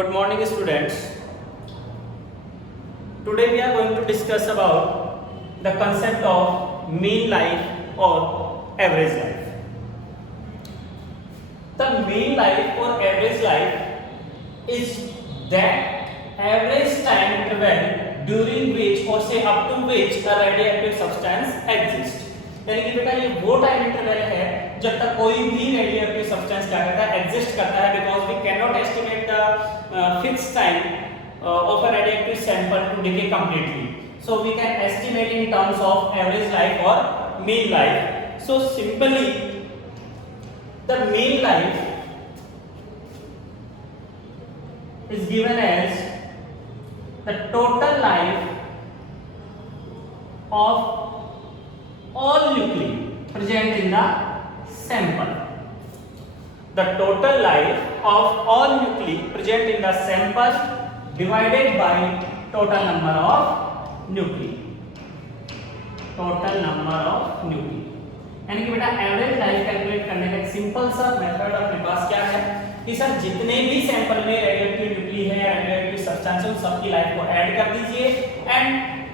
Good morning, students. Today we are going to discuss about the concept of mean life or average life. The mean life or average life is that average time interval during which or say up to which a radioactive substance exists. यानी कि बेटा ये वो time interval है जब तक कोई भी रेडियोएक्टिव सब्सटेंस क्या करता है एग्जिस्ट करता है because we can not estimate the fix time of a radioactive sample to decay completely. So we can estimate in terms of average life or mean life. So simply the mean life is given as the total life of all nuclei present in the sample. The total life of all nuclei present in the sample divided by total number of nuclei. Total number of nuclei. यानी कि बेटा average life calculate करने का एक simple सा method अपने पास क्या है कि सर जितने भी सैंपल में रेडियोएक्टिव न्यूक्ली है रेडियोएक्टिव सब्सटेंस है उन सबकी लाइफ को ऐड कर दीजिए and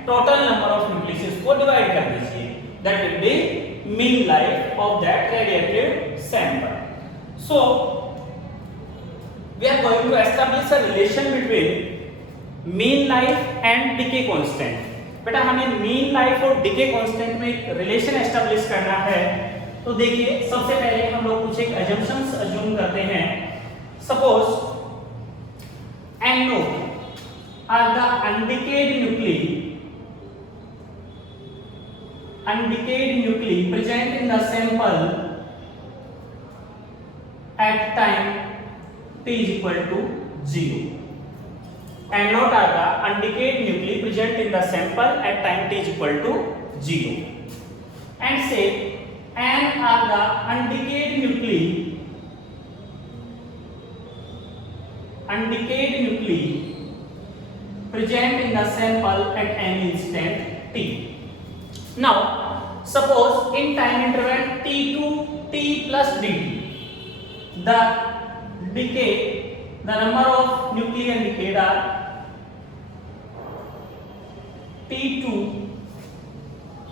total number of nuclei से उसको डिवाइड कर दीजिए. That will be mean life of that radioactive sample. So we are going to establish a relation between mean life and decay constant. बेटा हमें mean life और decay constant में एक relation establish करना है. तो देखिए सबसे पहले हम लोग कुछ एक assumptions assume करते हैं. Suppose NO are the undecayed nuclei present in the sample at time T is equal to 0. And not are the undecayed nuclei present in the sample at time T is equal to 0. And say N are the undecayed nuclei present in the sample at any instant T. Now suppose in time interval T to T plus dt the number of nuclei decayed are T2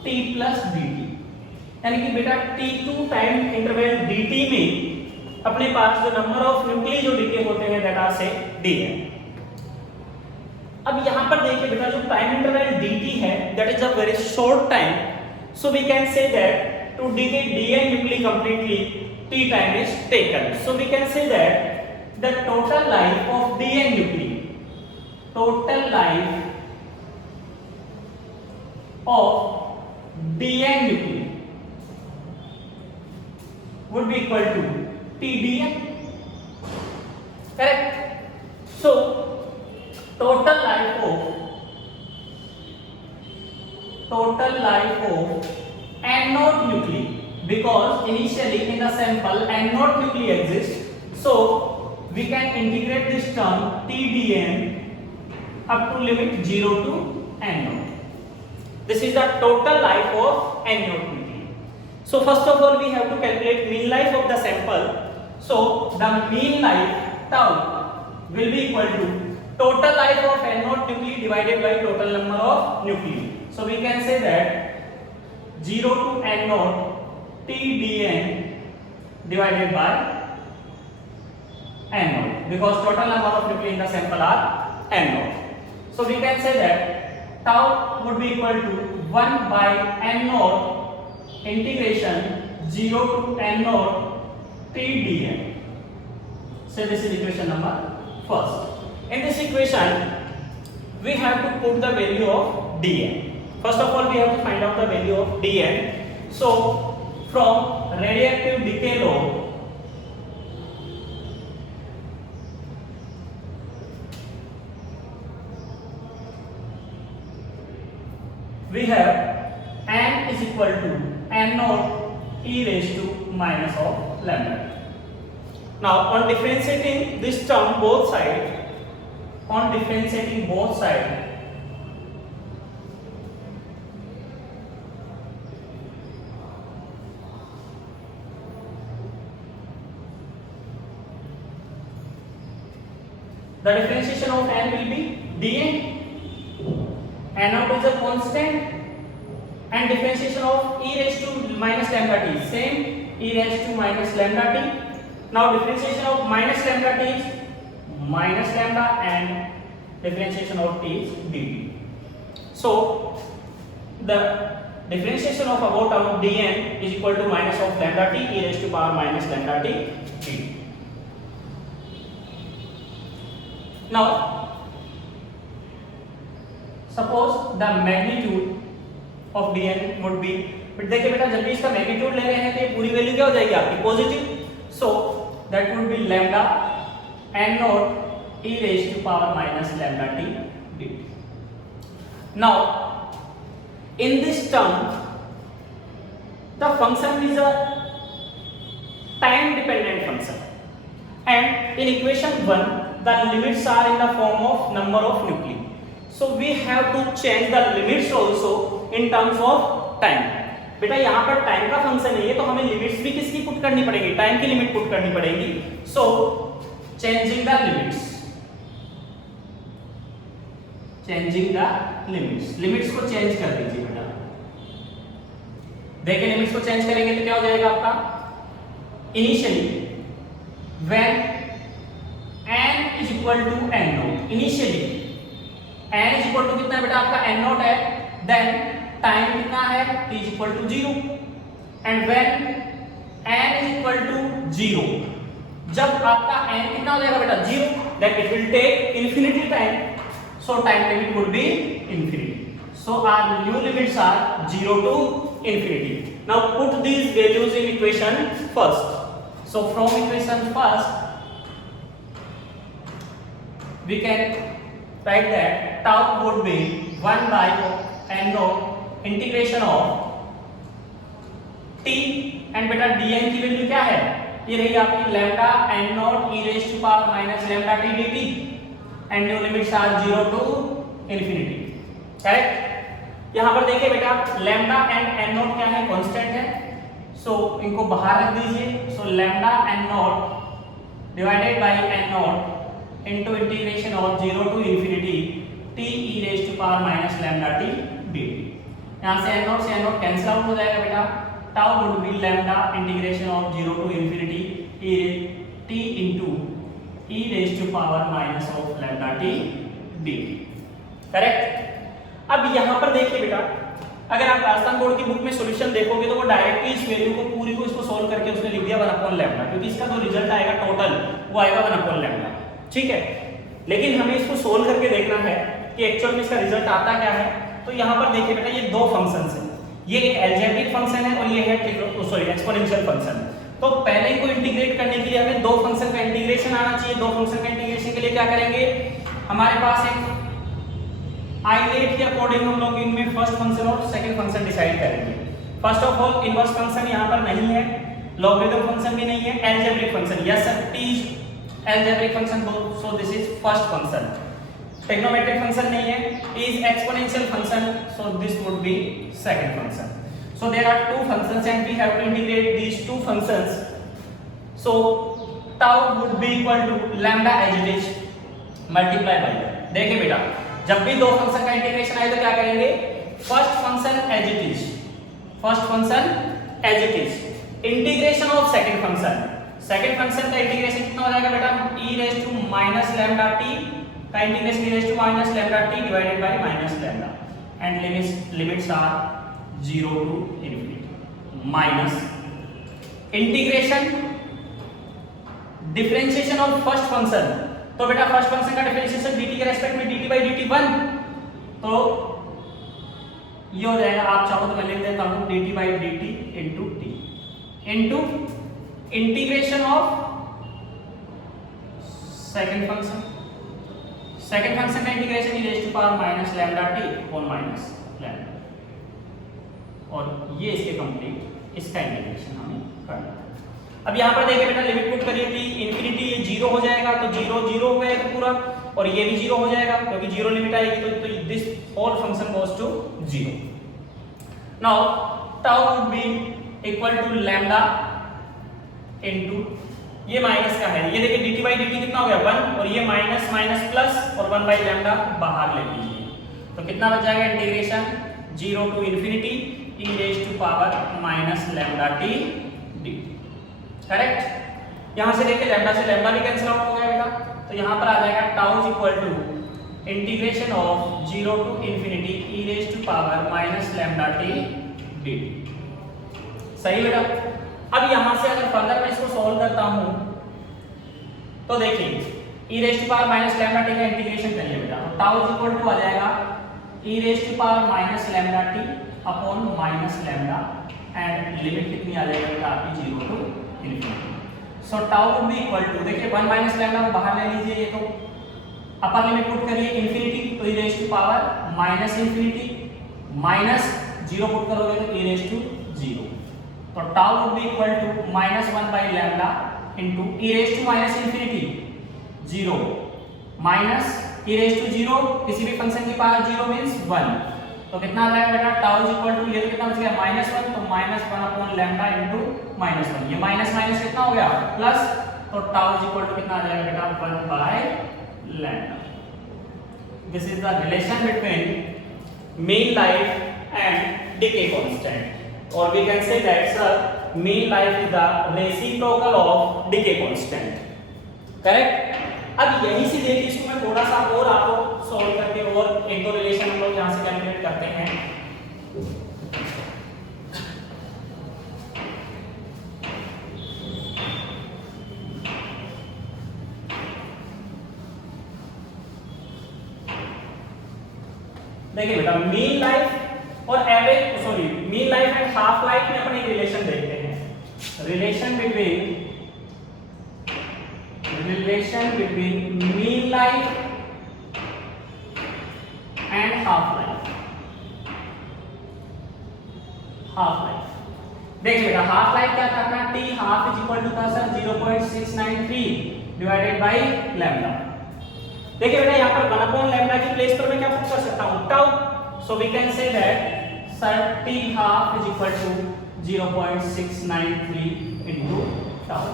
T plus dt. यानी कि बेटा T2 time interval dt में अपने पास जो number of nucleus जो decay होते हैं data से d है. अब यहां पर देखिए बेटा जो टाइम इंटरवल dt है that is a very short time. So we can say that to decay dn nuclei completely t time is taken. So we can say that the total life of dn nuclei would be equal to tdn. Correct? So total life of n0 nuclei, because initially in the sample n0 nuclei exists, so we can integrate this term tdn up to limit 0 to n0. This is the total life of n0 nuclei. So first of all we have to calculate mean life of the sample. So the mean life tau will be equal to total life of n0 nuclei divided by total number of nuclei. So we can say that 0 to n0 tdn divided by n0 because total number of nuclei in the sample are n0. So we can say that tau would be equal to 1 by n0 integration 0 to n0 tdn. So this is equation number first. In this equation we have to put the value of dn. First of all we have to find out the value of dn. So from radioactive decay law we have n is equal to n0 e raised to minus of lambda. Now on differentiating this term both sides, the differentiation of n will be dn. n out is a constant and differentiation of e raised to minus lambda t same, e raised to minus lambda t. Now differentiation of minus lambda t is minus lambda and differentiation of t is dt. So the differentiation of about term dn is equal to minus of lambda t e raised to power minus lambda t dt. Now suppose the magnitude of dn would be, but देखिए बेटा जब भी इसका magnitude ले रहे हैं तो ये पूरी वैल्यू क्या हो जाएगी आपकी positive, so that would be lambda n naught e raised to power minus lambda t dt. Now in this term the function is a time dependent function and in equation 1 the limits are in the form of number of nuclei, so we have to change the limits also in terms of time. बेटा यहाँ पर time का function है ये, तो हमें limits भी किसकी पुट करनी पड़ेगी, टाइम की लिमिट पुट करनी पड़ेगी. So changing the limits, changing the limits, limits को चेंज कर दीजिए बेटा. देखिए लिमिट्स को चेंज करेंगे तो क्या हो जाएगा आपका, initially when n is equal to n naught, initially n is equal to कितना है बेटा आपका n naught है, देन टाइम कितना है t is equal to 0 and when n is equal to 0, जब आपका n कितना हो जाएगा बेटा 0, then it will take infinity time, so time limit would be infinity. So our new limits are 0 to infinity. Now put these values in equation first. So from equation first we can write that tau would be 1 by n naught integration of t and बेटा dn की value क्या है, ये रही आपकी lambda n naught e raise to power minus lambda t dt and new limits are 0 to infinity. Correct. यहां पर देखिए बेटा लैम्डा एंड n नॉट क्या है, कांस्टेंट है, सो इनको बाहर रख दीजिए. So lambda n naught divided by n naught into integration of 0 to infinity t e raise to power minus lambda t dt. यहाँ से n नॉट से n नॉट कैंसिल आउट हो जाएगा बेटा, tau would be lambda integration of 0 to infinity t into e raise to power minus of lambda t dt. Correct. अब यहाँ पर देखिए बेटा अगर आप राजस्थान बोर्ड की बुक में सॉल्यूशन देखोगे तो वो डायरेक्टली इस वैल्यू को पूरी को इसको सॉल्व करके उसने लिख दिया 1 लैम्डा, क्योंकि इसका जो रिजल्ट आएगा टोटल वो आएगा 1 लैम्डा. ठीक है, लेकिन हमें इसको सोल्व करके देखना है कि एक्चुअल में इसका रिजल्ट आता क्या है. तो यहाँ पर देखिए बेटा ये दो फंक्शंस हैं, ये एक अलजेब्रिक फंक्शन है और ये है एक्सपोनेंशियल फंक्शन. तो पहले इनको इंटीग्रेट करने के लिए हमें दो फंक्शन का इंटीग्रेशन आना चाहिए. दो फंक्शन का इंटीग्रेशन के लिए क्या करेंगे, हमारे पास एक आइलेट के अकॉर्डिंग हम लोग इनमें फर्स्ट फंक्शन और सेकंड फंक्शन डिसाइड करेंगे. First of all inverse function यहाँ पर नहीं है, लॉगरिथम फंक्शन भी नहीं है, algebraic function. Yes sir, t is algebraic function, so this is first function. Trigonometric function नहीं है, is exponential function, so this would be second function. So there are two functions and we have to integrate these two functions. So tau would be equal to lambda as it is multiply by. देखिए बेटा जब भी दो function का integration आए तो क्या करेंगे, first function as it is, first function as it is, integration of second function. Second function का इंटीग्रेशन कितना हो जाएगा बेटा, e raise to minus lambda t का integration e raise to minus lambda t divided by minus lambda and limits are 0 to infinity minus integration differentiation of first function. तो बेटा first function का differentiation dt के respect में dt by dt 1, तो ये हो जाएगा, आप चाहो तो मैं लिख देता हूं dt by dt into t into integration of second function. Second function का integration e raise to power minus lambda t upon minus lambda, और ये इसके कंप्लीट इसका इंटीग्रेशन हमें करना है. अब यहाँ पर देखिए बेटा लिमिट पुट करिए t इंफिनिटी, ये 0 हो जाएगा तो 0 0 हो जाएगा पूरा, और ये भी 0 हो जाएगा क्योंकि 0 लिमिट आएगी तो this whole function goes to 0. Now tau would be equal to lambda into ये माइनस का है, ये देखिए dt बाई dt कितना हो गया 1, और ये माइनस माइनस प्लस और 1 बाई लैम्डा बाहर ले लीजिए, तो कितना बच जाएगा integration 0 to infinity e raise to power minus lambda t dt। Correct. यहां से देखिए लैम्डा से लैम्डा भी कैंसिल आउट हो गया बेटा, तो यहां पर आ जाएगा tau is equal to integration of 0 to infinity e raise to power minus lambda t dt। सही बेटा। अब यहां से अगर फर्दर मैं इसको सॉल्व करता हूं तो देखिए e raise to power minus lambda t का इंटीग्रेशन करिए बेटा, तो टाउ इज इक्वल टू आ जाएगा e raise to power minus lambda t upon minus lambda, and limit कितनी आ जाएगी बेटा आपकी 0 to infinity. So tau would be equal to, देखिए 1 माइनस लैम्डा को बाहर ले लीजिए, ये तो अपर लिमिट पुट करिए इन्फिनिटी, तो e raise to power minus infinity minus 0 put करोगे तो e रेज टू 0, तो tau would be equal to minus 1 by lambda into e raise to minus infinity 0 minus e raise to 0, किसी भी function की power 0 means 1, तो कितना आ जाएगा बेटा टाउ इज इक्वल टू, ये तो कितना बच गया -1, तो -1 अपॉन लैम्डा इनटू -1, ये माइनस माइनस कितना हो गया प्लस, तो टाउ इज इक्वल टू कितना आ जाएगा बेटा 1 by lambda. This is the relation between mean life and decay constant, और we can say that sir mean life is the reciprocal of decay constant. Correct. अब यहीं से देखिए इसको मैं थोड़ा सा और आपको सॉल्व करके और एक दो रिलेशन हम लोग यहां से कैलकुलेट करते हैं। देखिए बेटा मीन लाइफ और average, sorry mean life and half life में अपन एक रिलेशन देखते हैं, relation between mean life and half life. देखिए बेटा हाफ लाइफ क्या था अपना, t half is equal to था सर 0.693 डिवाइडेड बाय लैम्डा। देखिए बेटा यहाँ पर 1 अपॉन लैम्डा की प्लेस पर मैं क्या पुट कर सकता हूँ tau, so we can say that sir t half is equal to 0.693 into tau,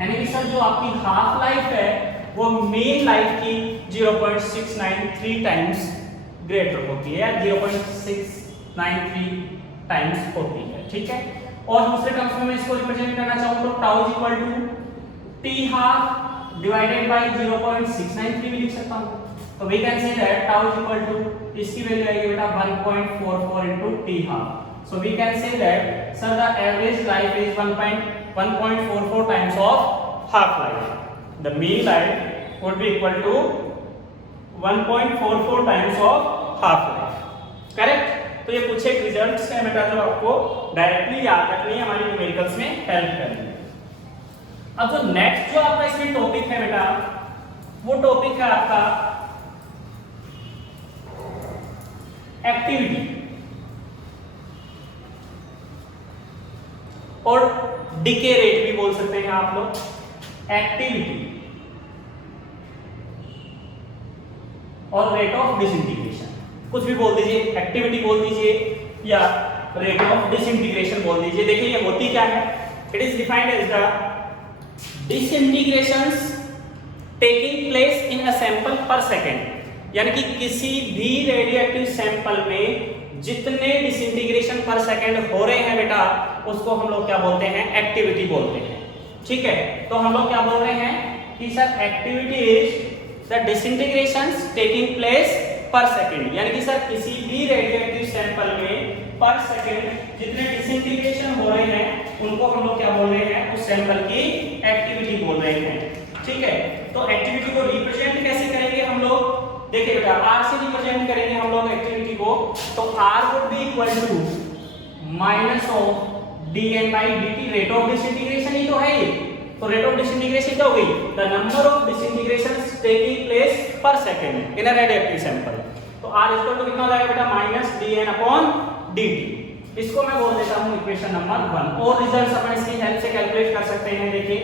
यानी कि सर जो आपकी हाफ लाइफ है वो मेन लाइफ की 0.693 टाइम्स ग्रेटर होती है, या 0.693 टाइम्स होती है, ठीक है। और दूसरे टर्म्स में मैं इसको रिप्रेजेंट करना चाहूँ तो tau is equal to t half divided by 0.693 भी लिख सकता हूँ, तो we can say that tau is equal to, इसकी वैल्यू आएगी बेटा 1.44 into t half, so we can say that sir the average life is 1.44 times of half life, the mean life would be equal to 1.44 times of half life। Correct. तो ये कुछ एक results हैं बेटा जो आपको डायरेक्टली याद रखनी है, हमारी न्यूमेरिकल्स में हेल्प करेंगे। अब जो नेक्स्ट जो आपका इसमें टॉपिक है बेटा, वो टॉपिक है आपका एक्टिविटी और डिके रेट भी बोल सकते हैं आप लोग, एक्टिविटी और रेट ऑफ डिसइंटीग्रेशन, कुछ भी बोल दीजिए, एक्टिविटी बोल दीजिए या रेट ऑफ डिसइंटीग्रेशन बोल दीजिए। देखिए ये होती क्या है, it is defined as the disintegrations taking place in a sample per second, यानी कि किसी भी रेडियोएक्टिव सैंपल में जितने डिसइंटीग्रेशन पर सेकेंड हो रहे हैं बेटा, उसको हम लोग क्या बोलते हैं, एक्टिविटी बोलते हैं, ठीक है। तो हम लोग क्या बोल रहे हैं कि sir activity is the disintegrations taking place per second, यानी कि सर किसी भी रेडियोएक्टिव सैंपल में पर सेकेंड जितने डिसइंटीग्रेशन हो रहे हैं उनको हम लोग क्या बोल रहे हैं, उस सैंपल की एक्टिविटी बोल रहे हैं, ठीक है। तो एक्टिविटी को रिप्रेजेंट कैसे करेंगे हम लोग, देखिए बेटा r से रिप्रेजेंट करेंगे हम लोग एक्टिविटी को, तो r would be equal to minus of dn by dt, rate of disintegration ही तो है ये, तो रेट ऑफ डिसइंटीग्रेशन क्या हो गई, the number of disintegrations taking place per second in a radioactive sample. तो r इक्वल टू कितना हो जाएगा बेटा, माइनस dn अपॉन dt, इसको मैं बोल देता हूं इक्वेशन नंबर 1। और रिजल्ट्स अपन इसकी हेल्प से कैलकुलेट कर सकते हैं। देखिए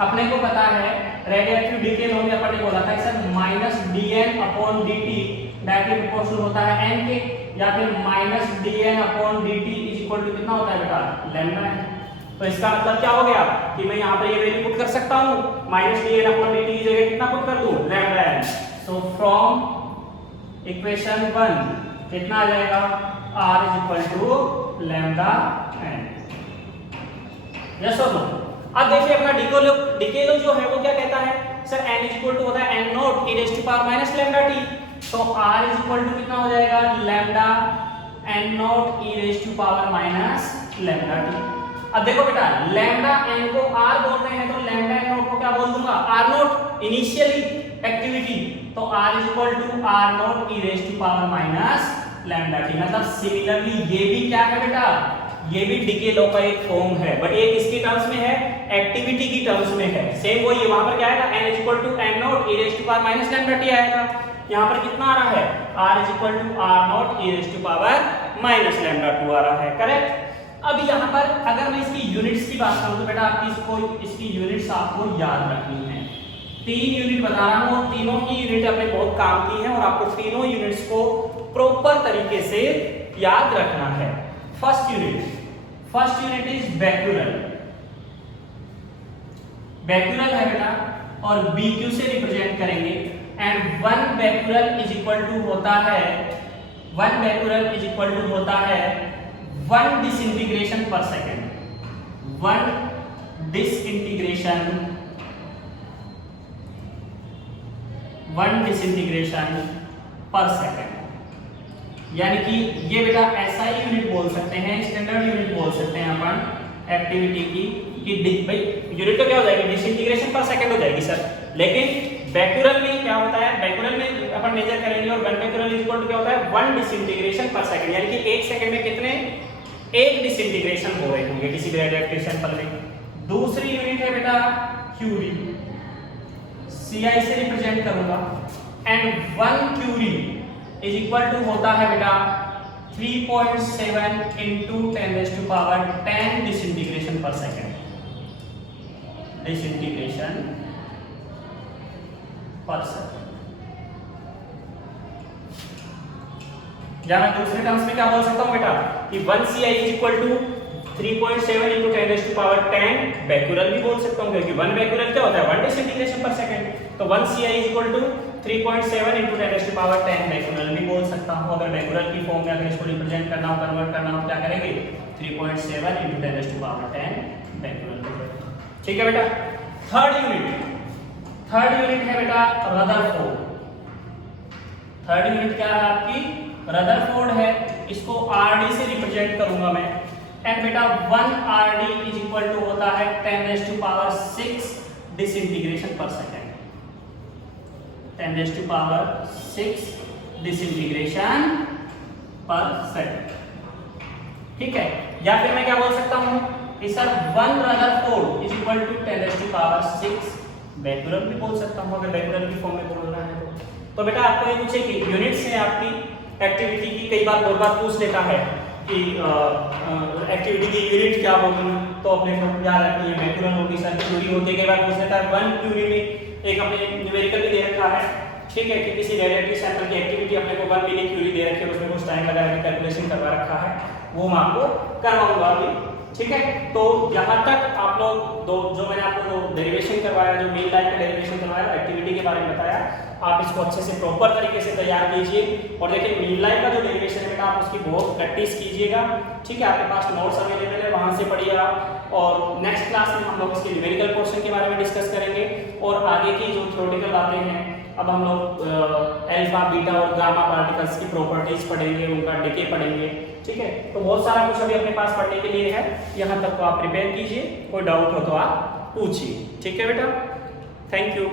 अपने को पता है रेडियोएक्टिव डीके लॉ में अपन ने बोला था कि sir minus dn upon dt directly proportional होता है n के, या फिर minus dn upon dt is equal to कितना होता है बेटा, लैम्डा है। तो इसका मतलब क्या हो गया कि मैं यहाँ पर ये वैल्यू पुट कर सकता हूँ, -dn/dt की जगह कितना पुट कर दूं, lambda n। So from equation 1 कितना आ जाएगा, r = लैम्डा n। यस और नो? अब देखिए अपना डिके जो है वो क्या कहता है, सर n = होता है n0 e⁻ λt। तो r = कितना हो जाएगा, लैम्डा n0 e⁻ λt। अब देखो बेटा, लैम्डा n को r बोल रहे हैं तो लैम्डा n0 को क्या बोल दूंगा, r0 इनिशियली एक्टिविटी। तो r = r0 e⁻ λt। मतलब सिमिलरली ये भी क्या है बेटा, ये भी डिके लॉ का एक फॉर्म है, बट ये किसके टर्म्स में है, एक्टिविटी की टर्म्स में है। सेम वही वहां पर क्या आएगा, n = n0 e⁻ λt आएगा। यहाँ पर कितना आ रहा है, r = r0 e⁻ λ2 आ रहा है, करेक्ट। अब यहाँ पर अगर मैं इसकी यूनिट्स की बात करूं तो बेटा आपकी इसकी यूनिट्स आपको याद रखनी है। 3 यूनिट बता रहा हूं, तीनों की यूनिट अपने बहुत काम की है और आपको तीनों यूनिट्स को प्रॉपर तरीके से याद रखना है। First unit is becquerel. Becquerel है बेटा और BQ से रिप्रेजेंट करेंगे and 1 becquerel is equal to होता है 1 डिसइंटीग्रेशन पर सेकेंड। 1 डिसइंटीग्रेशन पर सेकेंड। यानी कि ये बेटा ऐसा ही यूनिट बोल सकते हैं, स्टैंडर्ड यूनिट बोल सकते हैं अपन एक्टिविटी की, कि भाई यूनिट तो क्या हो जाएगी, डिसइंटीग्रेशन पर सेकेंड हो जाएगी सर। लेकिन बैक्यूरल में क्या होता है, बैक्यूरल में अपन मेजर करेंगे और 1 बैक्यूरल इज इक्वल टू क्या होता है, 1 डिसइंटीग्रेशन पर सेकेंड। यानी कि 1 सेकंड में कितने, 1 डिसइंटीग्रेशन हो रहे होंगे किसी भी रेडियोएक्टिव सैंपल में। दूसरी यूनिट है बेटा क्यूरी, CI से रिप्रेजेंट करूंगा and 1 curie is equal to होता है बेटा 3.7 × 10⁻10 डिसइंटीग्रेशन पर सेकेंड। डिसइंटीग्रेशन पर सेकेंड। या मैं दूसरे टर्म्स में क्या बोल सकता हूं बेटा कि 1 CI is equal to 3.7 × 10⁻10 Becquerel भी बोल सकता हूं, क्योंकि 1 बैक्यूरल क्या होता है, 1 डिसइंटीग्रेशन पर सेकेंड। तो 1 CI is equal to 3.7 × 10⁻10 Becquerel भी बोल सकता हूं। अगर बैक्यूरल की फॉर्म में अगर इसको रिप्रेजेंट करना हो, कन्वर्ट करना हो, क्या करेंगे, 3.7 × 10⁻10 बैक्यूरल। ठीक है बेटा। थर्ड यूनिट है बेटा रदरफोर्ड। थर्ड यूनिट क्या है आपकी, रदरफोर्ड है। इसको RD से रिप्रेजेंट करूंगा मैं एंड बेटा 1 RD इज इक्वल टू होता है 10⁻6 डिसइंटीग्रेशन पर सेकेंड। 10⁻6 डिसइंटीग्रेशन पर सेकेंड। ठीक है। या फिर मैं क्या बोल सकता हूं कि sir 1 rutherford is equal to 10⁻6 becquerel भी बोल सकता हूं, अगर बैक्यूरल की फॉर्म में बोलना है तो बेटा आपको ये पूछे कि यूनिट्स है आपकी एक्टिविटी की, कई बार 2 बार पूछ लेता है कि एक्टिविटी की यूनिट क्या होगी, तो अपने को याद रखनी है बैक्यूरल होगी सर, क्यूरी होती है। कई बार पूछ लेता है 1 क्यूरी में एक अपने न्यूमेरिकल भी दे रखा है, ठीक है, कि किसी रेडियोएक्टिव सैंपल की एक्टिविटी अपने को 1 मिली क्यूरी दे रखी है, उसमें कुछ टाइम लगा के कैलकुलेशन करवा रखा है, वो मैं आपको करवाऊंगा अभी। ठीक है। तो यहाँ तक आप लोग जो मैंने आपको डेरिवेशन करवाया, जो मीन लाइन का डेरिवेशन करवाया, एक्टिविटी के बारे में बताया, आप इसको अच्छे से प्रॉपर तरीके से तैयार कीजिए। और देखिए मीन लाइन का जो डेरिवेशन है बेटा आप उसकी बहुत प्रैक्टिस कीजिएगा। ठीक है, आपके पास नोट्स अवेलेबल है, वहां से पढ़िएगा। और नेक्स्ट क्लास में हम लोग इसके न्यूमेरिकल पोर्शन के बारे में डिस्कस करेंगे और आगे की जो थ्योरेटिकल बातें हैं, अब हम लोग अल्फा, बीटा और गामा पार्टिकल्स की प्रॉपर्टीज पढ़ेंगे, उनका डिके पढ़ेंगे। ठीक है, तो बहुत सारा कुछ अभी अपने पास पढ़ने के लिए है, यहाँ तक तो आप प्रिपेयर कीजिए, कोई डाउट हो तो आप पूछिए। ठीक है बेटा, थैंक यू।